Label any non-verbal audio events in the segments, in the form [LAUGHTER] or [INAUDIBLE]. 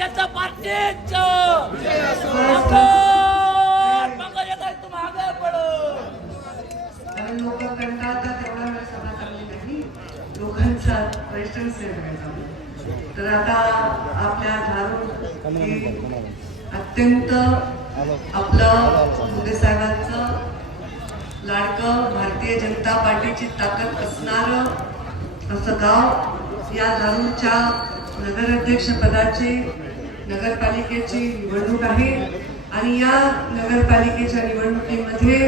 जनता पार्टीचं! मागे पडो! लोक कंटाळतात सभा चालली नाही. लोकांचा तर आता आपल्या धारून अत्यंत आपलं मोदी साहेबांचं लाडकं भारतीय जनता पार्टीची ताकद असणारं असं गाव या धारूच्या नगराध्यक्षपदाचे नगरपालिकेची निवडणूक आहे आणि या नगरपालिकेच्या निवडणुकीमध्ये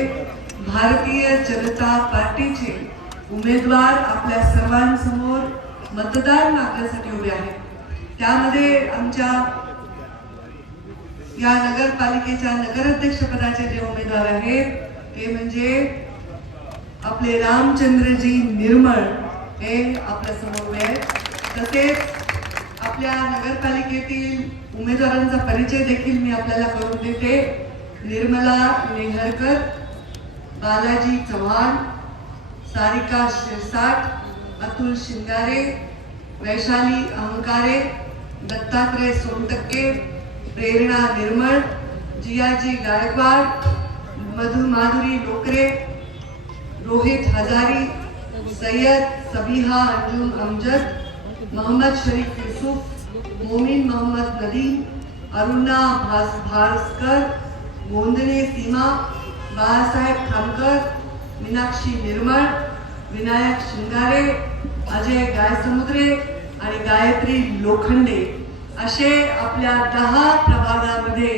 भारतीय जनता पार्टीचे उमेदवार आपल्या सर्वांसमोर मतदान मागण्यासाठी उभे आहेत. त्यामध्ये आमच्या या नगरपालिकेच्या नगराध्यक्षपदाचे जे उमेदवार आहेत ते म्हणजे आपले रामचंद्रजी निर्मळ हे आपल्यासमोर उभे आहेत. तसेच आपल्या नगरपालिकेतील उमेदवारांचा परिचय देखील मी आपल्याला करून देते. निर्मला नेहरकर बालाजी चव्हाण सारिका शिरसाट अतुल शिंगारे वैशाली अहंकारे दत्तात्रय सोनटक्के प्रेरणा निर्मळ जियाजी गायकवाड मधु माधुरी लोकरे रोहित हजारी सय्यद सबिहा अंजुम अमजद मोहम्मद शरीफ युसुफ मोमिन मोहम्मद नदीम अरुणा भास भास्कर गोंदने सीमा बाळासाहेब खामकर मीनाक्षी निर्मळ विनायक शिंगारे अजय गायसमुद्रे आणि गायत्री लोखंडे असे आपल्या दहा प्रभागामध्ये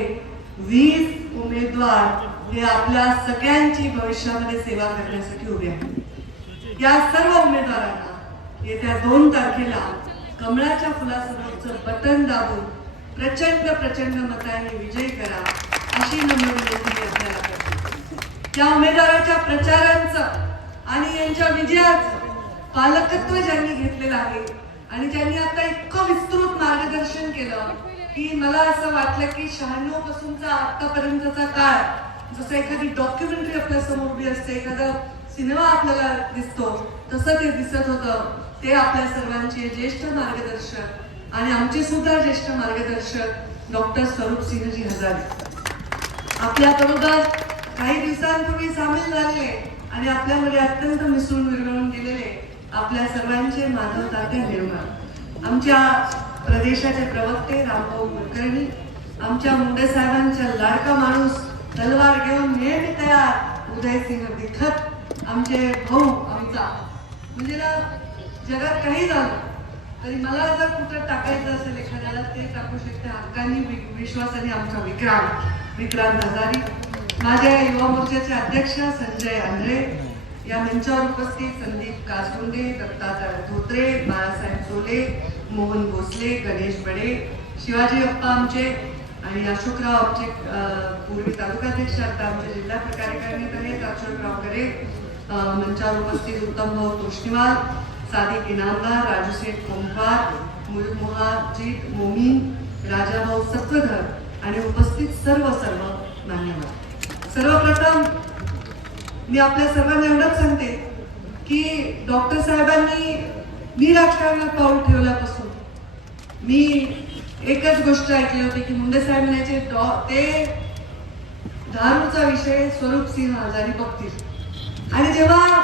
वीस उमेदवार हे आपल्या सगळ्यांची भविष्यामध्ये सेवा करण्यासाठी उभे आहेत. या सर्व उमेदवारांना येत्या दोन तारखेला कमळाच्या फुलासमोरचं बटन दाबून प्रचंड प्रचंड मताने विजय करा अशी नम्र विनंती आपल्याला करते. या उमेदवाराच्या प्रचारांचं आणि यांच्या विजयाचं पालकत्व ज्यांनी घेतलेलं आहे आणि ज्यांनी आता इतकं विस्तृत मार्गदर्शन केलं की मला असं वाटलं की शहाण्णव पासूनचा आतापर्यंतचा काळ जसं एखादी डॉक्युमेंटरी आपल्यासमोर उभी असते एखादा सिनेमा आपल्याला दिसतो तसं ते दिसत होतं. ते आपल्या सर्वांचे ज्येष्ठ मार्गदर्शक आणि आमचे सुद्धा ज्येष्ठ मार्गदर्शक डॉक्टर स्वरूप सिंहजी हजारे. आपल्या बरोबर काही दिवसांपूर्वी सामील झालेले आणि आपल्यामध्ये अत्यंत मिसळून विरघळून गेलेले आपल्या सर्वांचे माधव तात्या निर्माण आमच्या प्रदेशाचे प्रवक्ते रामभाऊ कुलकर्णी आमच्या मुंडे साहेबांच्या लाडका माणूस तलवार घेऊन नेहमी तयार उदयसिंह दिखत आमचे भाऊ आमचा म्हणजे ना जगात काही झालं तरी मला जर कुठं टाकायचं असेल एखाद्याला ते टाकू शकते हक्कानी विश्वासाने आमचा विक्रांत. विक्रांत हजारी. माझ्या युवा मोर्चाचे अध्यक्ष संजय आंधळे या मंचावर उपस्थित संदीप कासुंडे दत्ता धोत्रे बाळासाहेब सोले मोहन भोसले गणेश बडे शिवाजी अप्पा आमचे आणि अशोकराव आमचे पूर्वी तालुकाध्यक्ष आता आमचे जिल्हा कार्यकारिणीत आहेत अशोकराव करे अं, मंचावर उपस्थित उत्तम भाऊ तोष्णीवाल. सादिक इनामदार राजूशेठ कोंपार मुलुक मोहाजीत मोमीन राजाभाऊ सत्वधर आणि उपस्थित सर्व सर्व मान्यवर. सर्वप्रथम मी आपल्या सर्वांना एवढंच सांगते की डॉक्टर साहेबांनी मी राजकारणात पाऊल ठेवल्यापासून मी एकच गोष्ट ऐकली होती की मुंडे साहेब म्हणायचे डॉ- ते दारूचा विषय स्वरूप सिंह आजारी बघतील. आणि जेव्हा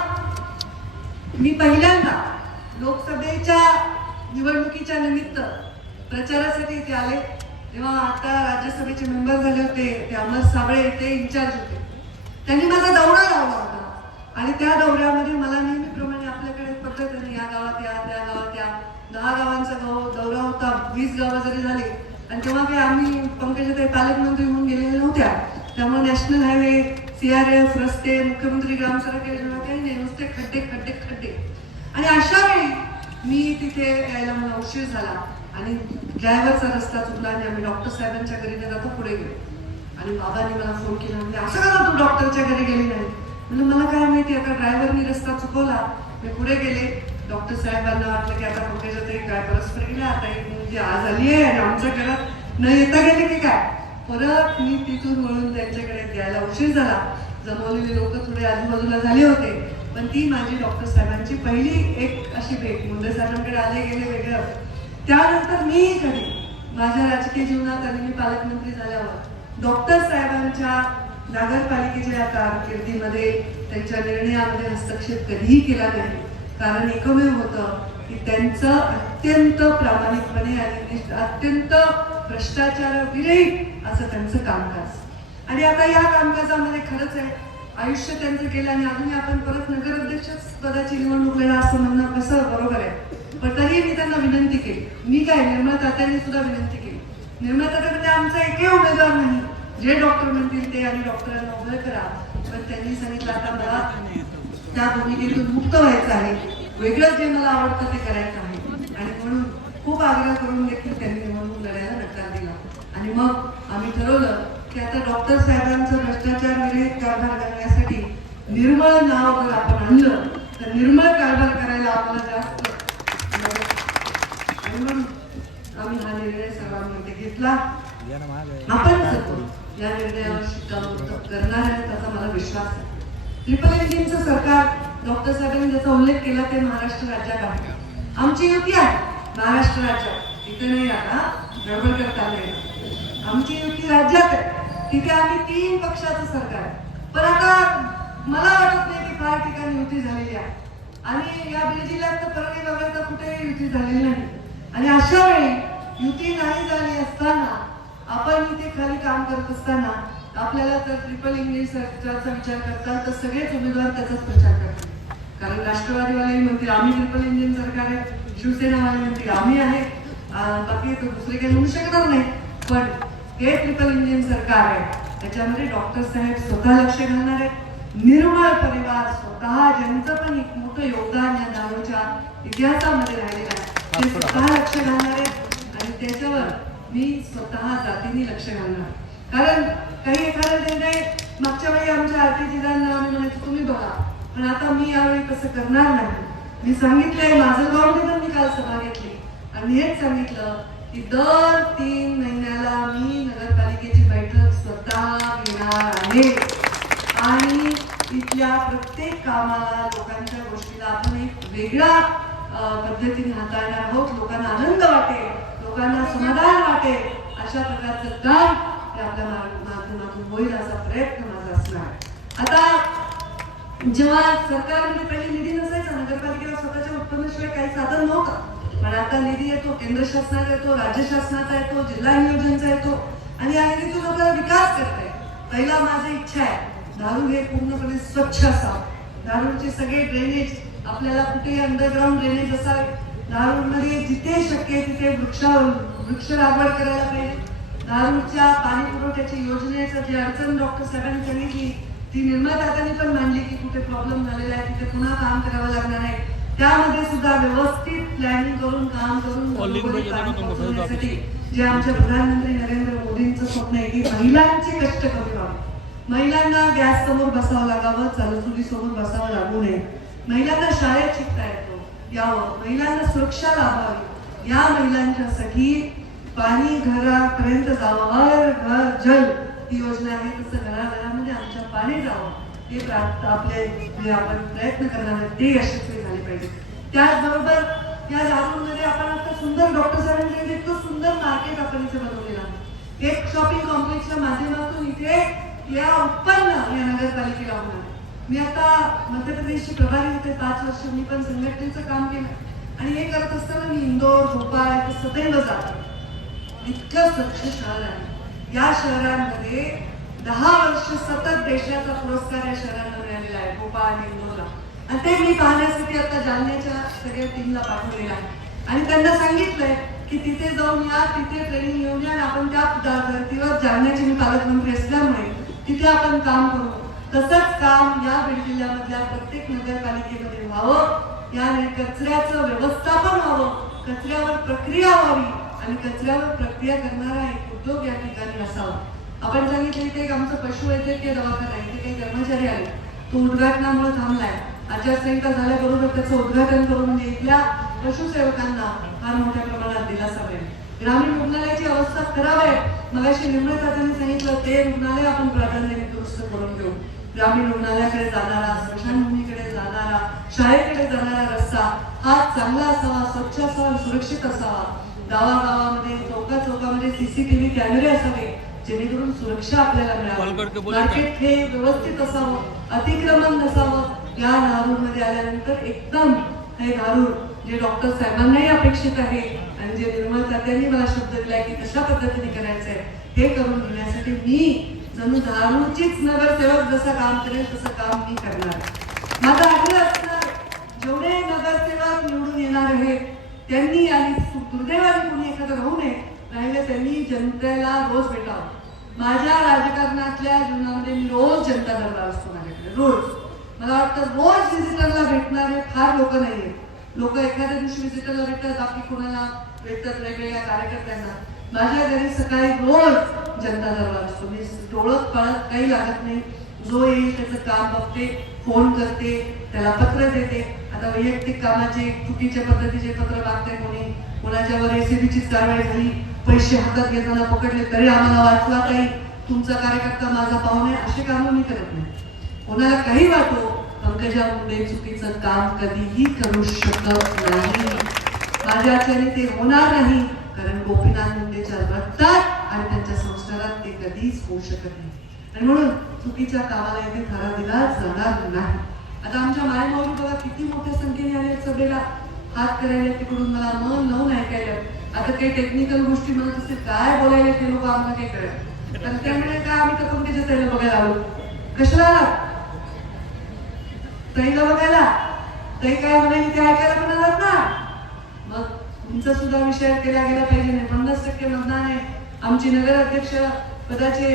मी पहिल्यांदा लोकसभेच्या निवडणुकीच्या निमित्त प्रचारासाठी इथे आले. तेव्हा आता राज्यसभेचे मेंबर झाले होते ते अमर साबळे ते इन्चार्ज होते. त्यांनी माझा दौरा लावला होता. आणि त्या दौऱ्यामध्ये मला नेहमीप्रमाणे आपल्याकडे पद्धतीने या गावात या त्या गावात या. दहा गावांचा गाव दौरा होता वीस गावं जरी झाली आणि तेव्हा काही आम्ही पंकजाताई पालकमंत्री म्हणून गेलेल्या नव्हत्या. त्यामुळे नॅशनल हायवे सीआरएफ रस्ते मुख्यमंत्री ग्रामसडक योजना काही नाही. नुसते खड्डे खड्डे खड्डे. आणि अशा वेळी मी तिथे यायला मला उशीर झाला. आणि ड्रायव्हरचा रस्ता चुकला आणि आम्ही डॉक्टर साहेबांच्या घरी न जाता पुढे गेलो. आणि बाबांनी मला फोन केला म्हणजे असं का तू डॉक्टरच्या घरी गेली नाही? म्हणजे मला काय माहिती आता ड्रायव्हरनी रस्ता चुकवला. मी पुढे गेले. डॉक्टर साहेबांना वाटलं की आता पंकजा तरी काय परस्पर गेला आता एक मुलगी आज आली आहे आणि आमच्या घरात न येता गेले की काय? परत मी तिथून वळून त्यांच्याकडे द्यायला उशीर झाला. जमवलेले लोक थोडे आजूबाजूला झाले होते. ती माझी डॉक्टर साहेबांची पहिली एक अशी भेट. मुंडे साहेबांकडे आले गेले वेगळं. त्यानंतर मी कधी माझ्या राजकीय जीवनात आणि मी पालकमंत्री झाल्यावर डॉक्टर साहेबांच्या नगरपालिकेच्या या कारकिर्दीमध्ये त्यांच्या निर्णयामध्ये हस्तक्षेप कधीही केला नाही. कारण एकमेव होतं की त्यांचं अत्यंत प्रामाणिकपणे आणि अत्यंत भ्रष्टाचार विरहित असं त्यांचं कामकाज. आणि आता या कामकाजामध्ये खरंच आहे आयुष्य त्यांचं केलं आणि अजूनही आपण परत नगराध्यक्ष पदाची निवडणूक लढा असं म्हणणं कसं बरोबर आहे? पण तरीही मी त्यांना विनंती केली. मी काय निर्मला तात्यांनी सुद्धा विनंती केली. निर्मला तात्यामध्ये आमचा एकही उमेदवार नाही. जे डॉक्टर म्हणतील ते आणि डॉक्टरांना उभे करा. पण त्यांनी सांगितलं आता मला त्या भूमिकेतून मुक्त व्हायचं आहे. वेगळं जे मला आवडतं ते करायचं आहे. आणि म्हणून खूप आग्रह करून देखील त्यांनी निवडणूक लढायला नकार दिला. आणि मग आम्ही ठरवलं की आता डॉक्टर साहेबांचं भ्रष्टाचार विरहित कारभार करण्यासाठी निर्मळ नाव जर आपण आणलं तर निर्मळ कारभार करायला आम्हाला जास्त आम्ही हा निर्णय सर्वांमध्ये घेतला. आपण या निर्णयावर शिक्कामोर्तब करणार आहे त्याचा मला विश्वास आहे. ट्रिपल इंजिनचं सरकार डॉक्टर साहेबांनी ज्याचा उल्लेख केला ते महाराष्ट्र राज्यात आहे. आमची युती आहे. महाराष्ट्र राज्यात. तिथे नाही आता गडबड करता नाही आमची युती राज्यात आहे. तिथे आम्ही तीन पक्षाचं सरकार आहे. पण आता मला वाटत नाही की फार ठिकाणी युती झालेली आहे. आणि या बीड जिल्ह्यात तर परळी तर कुठेही युती झालेली नाही. आणि अशा वेळी युती नाही झाली असताना आपण इथे खाली काम करत असताना आपल्याला तर ट्रिपल इंग्लिश सरकारचा विचार करतात तर सगळेच उमेदवार त्याचाच प्रचार करतात कारण राष्ट्रवादीवालेही म्हणतील आम्ही ट्रिपल इंजिन सरकार आहे शिवसेनावाले म्हणतील आम्ही आहे. बाकी दुसरे काही होऊ शकणार नाही. पण हे ट्रिपल इंजिन सरकार आहे. त्याच्यामध्ये डॉक्टर साहेब स्वतः लक्ष घालणार आहेत. निर्मळ परिवार स्वतः ज्यांचं पण एक मोठं योगदान या दारूच्या इतिहासामध्ये राहिलेलं आहे ते स्वतः लक्ष घालणार आहेत. आणि त्याच्यावर मी स्वतः जातीने लक्ष घालणार कारण काही एखादा निर्णय मागच्या वेळी आमच्या आरती जिल्ह्यांना आम्ही म्हणायचो तुम्ही बघा पण आता मी यावेळी तसं करणार नाही. मी सांगितलंय माझं मी काल सभा घेतली. आणि हेच सांगितलं की दर तीन महिन्याला मी नगरपालिकेची बैठक स्वतः घेणार आहे. आणि इथल्या प्रत्येक कामाला लोकांच्या गोष्टीला आपण एक वेगळ्या पद्धतीने हाताळणार आहोत. लोकांना आनंद वाटेल लोकांना समाधान वाटेल अशा प्रकारचं काम हे आपल्या माध्यमातून होईल असा प्रयत्न माझा असणार आता जेव्हा सरकारमध्ये पहिले निधी नसायचा नगरपालिकेला स्वतःच्या उत्पन्नाशिवाय काही साधन नव्हतं. पण आता निधी येतो केंद्र शासनाचा येतो राज्य शासनाचा येतो जिल्हा नियोजनचा येतो. आणि या निधीतून आपल्याला विकास करता येईल. पहिला माझी इच्छा आहे दारू हे पूर्णपणे स्वच्छ असावं. दारूचे सगळे ड्रेनेज आपल्याला कुठेही अंडरग्राऊंड ड्रेनेज असावे. दारूमध्ये जिथे शक्य आहे तिथे वृक्ष वृक्ष लागवड करायला पाहिजे. दारूच्या पाणी पुरवठ्याची योजनेचं जी अडचण डॉक्टर साहेबांनी सांगितली ती निर्मात्यांनी पण मांडली की कुठे प्रॉब्लेम झालेला आहे तिथे पुन्हा काम करावं लागणार आहे. त्यामध्ये सुद्धा व्यवस्थित प्लॅनिंग करून काम करून पोहोचवण्यासाठी जे आमच्या प्रधानमंत्री नरेंद्र मोदींचं स्वप्न आहे की महिलांचे कष्ट कमी व्हावे महिलांना गॅस समोर बसावं लागावं चालू समोर बसावं लागू नये. महिलांना शाळेत शिकता येतो यावं. महिलांना सुरक्षा लाभावी. या महिलांच्यासाठी पाणी घरापर्यंत जावं. हर घर जल. ही योजना आहे तसं घराघरामध्ये आमच्या पाणी जावं. हे प्राप्त आपले जे आपण प्रयत्न करणार ते यशस्वी पाहिजे. त्याचबरोबर या दारूमध्ये आपण आता सुंदर डॉक्टर साहेबांकडे इतकं सुंदर मार्केट आपण इथे बनवलेलं आहे. एक शॉपिंग कॉम्प्लेक्सच्या माध्यमातून इथे या उत्पन्न या नगरपालिकेला होणार. मी आता मध्य प्रदेशची प्रभारी होते पाच वर्ष. मी पण संघटनेचं काम केलं. आणि हे करत असताना मी इंदोर भोपाळ इथे सदैव जातो. इतकं स्वच्छ शहर आहे. या शहरांमध्ये दहा वर्ष सतत देशाचा पुरस्कार या शहरांना मिळालेला आहे. भोपाळ इंदोर आणि ते मी पाहण्यासाठी आता जालन्याच्या सगळ्या टीमला पाठवलेलं आहे. आणि त्यांना सांगितलंय की तिथे जाऊन या तिथे ट्रेनिंग घेऊन या आणि आपण त्या धर्तीवर जालन्याचे मी पालकमंत्री असल्यामुळे तिथे आपण काम करू. तसंच काम या बीड जिल्ह्यामधल्या प्रत्येक नगरपालिकेमध्ये व्हावं. या कचऱ्याचं व्यवस्थापन व्हावं. कचऱ्यावर प्रक्रिया व्हावी आणि कचऱ्यावर प्रक्रिया करणारा एक उद्योग या ठिकाणी असावा. आपण सांगितलं इथे एक आमचं पशुवैद्यकीय दवाखाना आहे. इथे काही कर्मचारी आले. तो उद्घाटनामुळे थांबलाय. आचारसंहिता झाल्याबरोबर त्याचं उद्घाटन करून म्हणजे इथल्या पशुसेवकांना फार मोठ्या प्रमाणात दिलासा मिळेल. ग्रामीण रुग्णालयाची अवस्था खराब आहे. मगाशी निर्मळता त्यांनी सांगितलं ते रुग्णालय आपण प्राधान्याने दुरुस्त करून घेऊ. ग्रामीण रुग्णालयाकडे जाणारा स्मशानभूमीकडे जाणारा शाळेकडे जाणारा रस्ता हा चांगला असावा स्वच्छ असावा सुरक्षित असावा. गावागावामध्ये चौका चौकामध्ये सीसीटीव्ही कॅमेरे असावे जेणेकरून सुरक्षा आपल्याला मिळावी. मार्केट हे व्यवस्थित असावं अतिक्रमण नसावं या मध्ये आल्यानंतर एकदम हे नारूर जे डॉक्टर साहेबांनाही अपेक्षित आहे आणि जे निर्मळ तात्यांनी मला शब्द दिला की कशा पद्धतीने करायचंय हे करून घेण्यासाठी मी जणू धारूरचीच नगरसेवक जसं काम करेल तसं काम मी करणार. माझा आग्रह असणार जेवढे नगरसेवक निवडून येणार आहेत त्यांनी आणि दुर्दैवाने कोणी एखादं राहू नये राहिले त्यांनी जनतेला रोज भेटावं. माझ्या राजकारणातल्या जीवनामध्ये मी रोज जनता दरबार असतो माझ्याकडे रोज. मला वाटतं रोज व्हिजिटरला भेटणारे फार लोक नाहीये लोक एखाद्या दिवशी व्हिजिटरला भेटतात बाकी कोणाला भेटतात वेगवेगळ्या कार्यकर्त्यांना. माझ्या घरी सकाळी रोज जनता दरबार असतो. मी डोळत पळत काही लागत नाही. जो येईल त्याचं काम बघते फोन करते त्याला पत्र देते. आता वैयक्तिक कामाचे चुकीच्या पद्धतीचे पत्र मागते कोणी. कोणाच्यावर एसीबीचीच कारवाई झाली पैसे हातात घेताना पकडले तरी आम्हाला वाचला काही. तुमचा कार्यकर्ता माझा पाहुणे असे कामं मी करत नाही. कोणाला काही वाटो पंकजा मुंडे चुकीचं काम कधीही करू शकत नाही. माझ्या आचार्य ते होणार नाही कारण गोपीनाथ मुंडेच्या रक्तात आणि त्यांच्या संस्कारात ते कधीच होऊ शकत नाही. आणि म्हणून चुकीच्या कामाला इथे थारा दिला जाणार नाही. आता आमच्या मायमाऊली बघा किती मोठ्या संख्येने आले आहेत सभेला हात करायला तिकडून मला मन लावून ऐकायला. आता काही टेक्निकल गोष्टी म्हणत असते काय बोलायला ते लोक आम्हाला काय कळत त्यामुळे काय आम्ही तर पंकजा ताईला बघायला आलो? कशाला? तईला बघायला तई काय म्हणाली ते ऐकायला पण आलात ना? मग तुमचा सुद्धा विषय केला गेला पाहिजे नाही पन्नास टक्के मतदान आहे. आमची नगराध्यक्ष पदाचे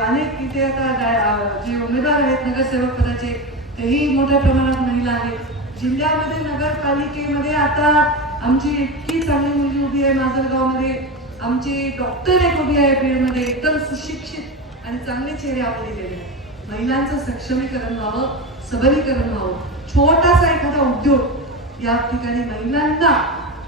अनेक इथे आता जे उमेदवार आहेत नगरसेवक पदाचे तेही मोठ्या प्रमाणात महिला आहेत. जिल्ह्यामध्ये नगरपालिकेमध्ये आता आमची इतकी चांगली मुलगी उभी आहे माजलगावमध्ये. आमची डॉक्टर एक उभी आहे बीडमध्ये एकदम सुशिक्षित आणि चांगले चेहरे आपले गेले महिलांचं सक्षमीकरण व्हावं सबलीकरण व्हावं हो. छोटासा एखादा उद्योग या ठिकाणी महिलांना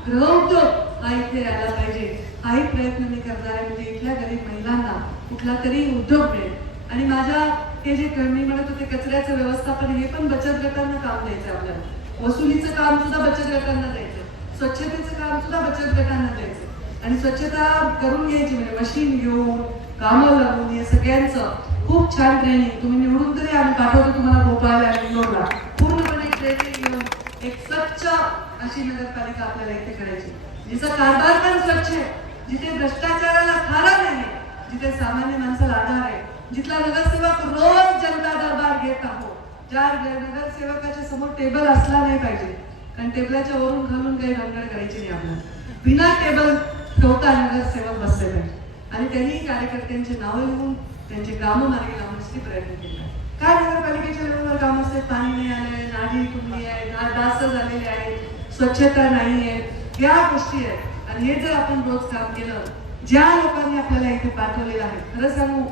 गृहउद्योग हा इथे यायला पाहिजे. हाही प्रयत्न मी करणार आहे म्हणजे इथल्या गरीब महिलांना कुठला तरी उद्योग मिळेल. आणि माझ्या हे जे मी म्हणत होते कचऱ्याचं व्यवस्थापन हे पण बचत गटांना काम द्यायचं आपल्याला. वसुलीचं काम सुद्धा बचत गटांना द्यायचं. स्वच्छतेचं काम सुद्धा बचत गटांना द्यायचं. आणि स्वच्छता करून घ्यायची म्हणजे मशीन घेऊन कामं लागून हे सगळ्यांचं खूप छान ट्रेनिंग तुम्ही निवडून तरी आम्ही पाठवतो तुम्हाला भोपाळला इंदोरला. पूर्णपणे ट्रेनिंग घेऊन एक स्वच्छ अशी नगरपालिका आपल्याला इथे करायची. जिचा कारभार पण स्वच्छ आहे जिथे भ्रष्टाचाराला थारा नाही जिथे सामान्य माणसाला आधार आहे जिथला नगरसेवक रोज जनता दरबार घेत आहो ज्या नगरसेवकाच्या समोर टेबल असला नाही पाहिजे. कारण टेबलाच्या वरून घालून काही रंगड करायची नाही आपल्याला. बिना टेबल ठेवता नगरसेवक बसले पाहिजे. आणि त्यांनी कार्यकर्त्यांचे नावं लिहून त्यांचे कामं लावण्यासाठी प्रयत्न केला. काय नगरपालिकेच्या लेवलवर काम असते पाणी नाही आलंय नाडी तुंबली आहे ना झालेले आहेत स्वच्छता नाही आहे. या गोष्टी आहेत. आणि हे जर आपण रोज काम केलं ज्या लोकांनी आपल्याला इथे पाठवलेलं आहे खरं सांगू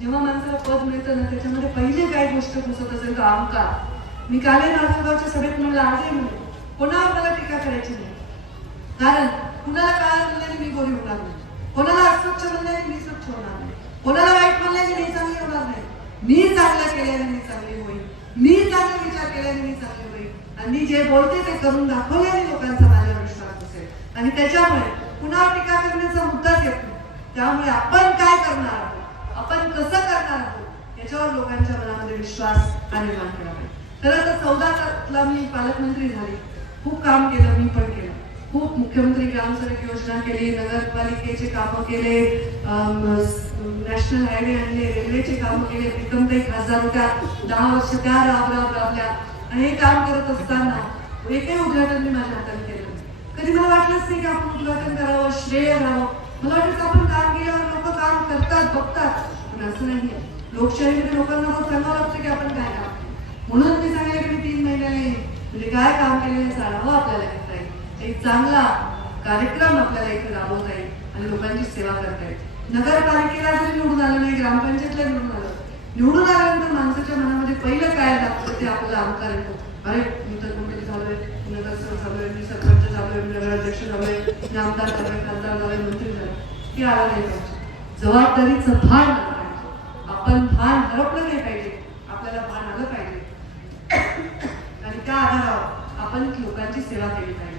जेव्हा माणसाला पद मिळतं ना त्याच्यामध्ये पहिले काय गोष्ट घुसत असेल तर अहंकार. मी काले नागपूरच्या सभेत म्हणलं आजही म्हणून कोणावर मला टीका करायची नाही? कारण कुणाला काळ म्हणल्याने मी गोरी होणार नाही. कोणाला अस्वच्छ म्हणल्याने मी स्वच्छ होणार कोणाला वाईट म्हणल्याने मी चांगली होणार नाही. मी चांगलं केल्याने मी चांगली होईल मी चांगला विचार केल्याने मी चांगली होईल आणि मी जे बोलते ते करून दाखवल्याने लोकांचा माझ्यावर विश्वास असेल आणि त्याच्यामुळे कुणावर टीका करण्याचा मुद्दाच येत नाही. त्यामुळे आपण काय करणार आहोत? आपण कसं करणार आहोत? याच्यावर लोकांच्या मनामध्ये विश्वास आणि निर्माण केला खरं तर चौदाला मी पालकमंत्री झाले. खूप काम केलं मी पण केलं. खूप मुख्यमंत्री ग्रामसडक योजना केली नगरपालिकेचे कामं केले नॅशनल हायवे आणले रेल्वेचे कामं केले प्रीतमताई खासदार होत्या दहा वर्ष त्या राब राब राबल्या. आणि हे काम करत असताना एकही उद्घाटन मी माझ्या हाताने केलं कधी मला वाटलंच नाही की आपण उद्घाटन करावं श्रेय राहावं. मला वाटतं आपण काम केल्यावर लोक काम करतात बघतात. पण असं नाही लोकशाहीमध्ये लोकांना मग सांगावं लागतं की आपण काय काम म्हणून मी सांगितलं की मी तीन महिन्याने म्हणजे काय काम केलेलं सांगावं आपल्याला. एक चांगला कार्यक्रम आपल्याला इथे राबवता येईल आणि लोकांची सेवा करता येईल. नगरपालिकेला जरी निवडून आलं नाही ग्रामपंचायतला निवडून आलं निवडून आल्यानंतर माणसाच्या मनामध्ये पहिलं काय लागतं ते आपल्याला अहंकार येतो. अरे मी तर कुठे झालोय नगरसेवक झालोय मी सरपंच झालोय मी नगराध्यक्ष झालोय मी आमदार झालोय खासदार झालोय मंत्री झालोय. ते आलं नाही पाहिजे. जबाबदारीचं भान आलं पाहिजे. आपण भान हरपलं नाही पाहिजे. आपल्याला भान आलं पाहिजे. [COUGHS] आणि त्या आधारावर आपण लोकांची सेवा केली पाहिजे.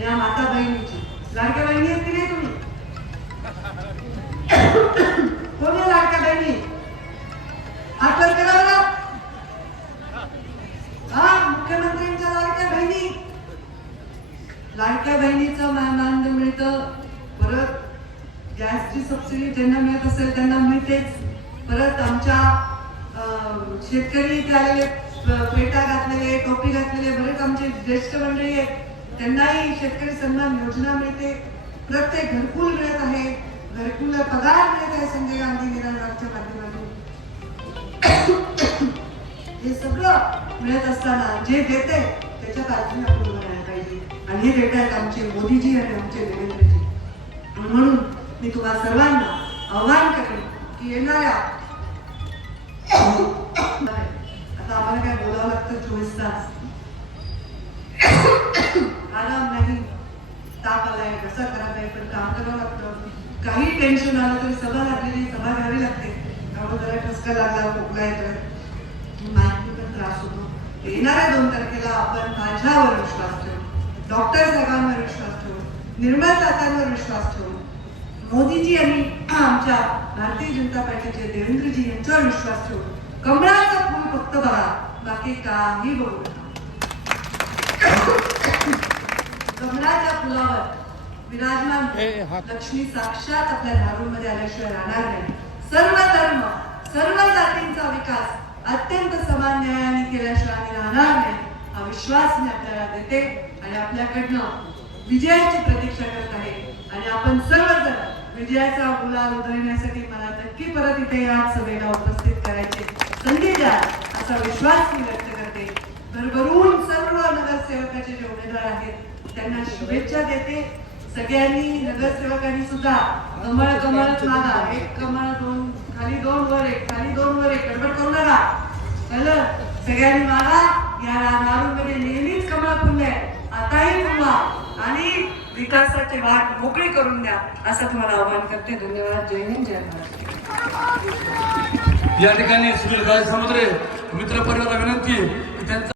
या माता बहिणीची लाडक्या बहिणी आहेत की नाही तुम्ही? कोण आहे लाडक्या बहिणी हात वर करा बरं हा मुख्यमंत्र्यांच्या लाडक्या बहिणी लाडक्या बहिणीचं मानधन मिळतं. परत गॅसची सबसिडी ज्यांना मिळत असेल त्यांना मिळतेच. परत आमच्या अं, शेतकरी इथे आलेले पेटा घातलेले टोपी घातलेले बरेच आमचे ज्येष्ठ मंडळी आहेत. त्यांनाही शेतकरी सन्मान योजना मिळते. प्रत्येक घरकुल मिळत आहे. घरकुल पगार मिळत आहे संजय गांधी निराधारच्या माध्यमातून हे सगळं मिळत असताना जे देते त्याच्या बाजूने आपण उभं पाहिजे. आणि हे देत आहेत आमचे मोदीजी आणि आमचे देवेंद्रजी. आणि म्हणून मी तुम्हा सर्वांना आव्हान करेन की येणाऱ्या [COUGHS] आता आम्हाला काय बोलावं लागतं? चोवीस तास आराम नाही ताप आलाय कसा खराब पण काम करावं लागतं. काही टेन्शन आलं तरी सभा लागलेली सभा घ्यावी लागते. त्यामुळे जरा ठसका लागला खोकला येतोय. माहिती पण त्रास होतो. येणाऱ्या दोन तारखेला आपण माझ्यावर विश्वास ठेवू. डॉक्टर साहेबांवर विश्वास ठेवू. निर्मल तात्यांवर विश्वास ठेवू. मोदीजी आणि आमच्या भारतीय जनता पार्टीचे देवेंद्रजी यांच्यावर विश्वास ठेवू. कमळाचा फुल फक्त बघा बाकी काही बघू नका. कमळाच्या फुलावर. विराजमान लक्ष्मी साक्षात आपल्या धारूमध्ये आल्याशिवाय राहणार नाही. सर्व धर्म सर्व जातींचा विकास अत्यंत समान न्यायाने केल्याशिवाय राहणार नाही. हा विश्वास मी आपल्याला देते आणि आपल्याकडनं विजयाची प्रतीक्षा करत आहे. आणि आपण सर्वजण विजयाचा गुलाल उधळण्यासाठी मला नक्की परत इथे या सभेला उपस्थित करायची संधी द्या असा विश्वास मी व्यक्त करते. भरभरून सर्व नगरसेवकाचे जे उमेदवार आहेत त्यांना शुभेच्छा देते. सगळ्यांनी नगरसेवकांनी सुद्धा कमळ कमळच मागा. एक कमळ दोन खाली दोन वर एक खाली दोन वर एक. गडबड करू नका. कळलं सगळ्यांनी मागा. या दारूमध्ये नेहमीच कमळ फुलले आताही फुलवा आणि विकासाची वाट मोकळी करून द्या असं तुम्हाला आवाहन करते. धन्यवाद. जय हिंद जय महाराष्ट्र या ठिकाणी सुनील गाय समुद्रे मित्र परिवाराला विनंती त्यांचा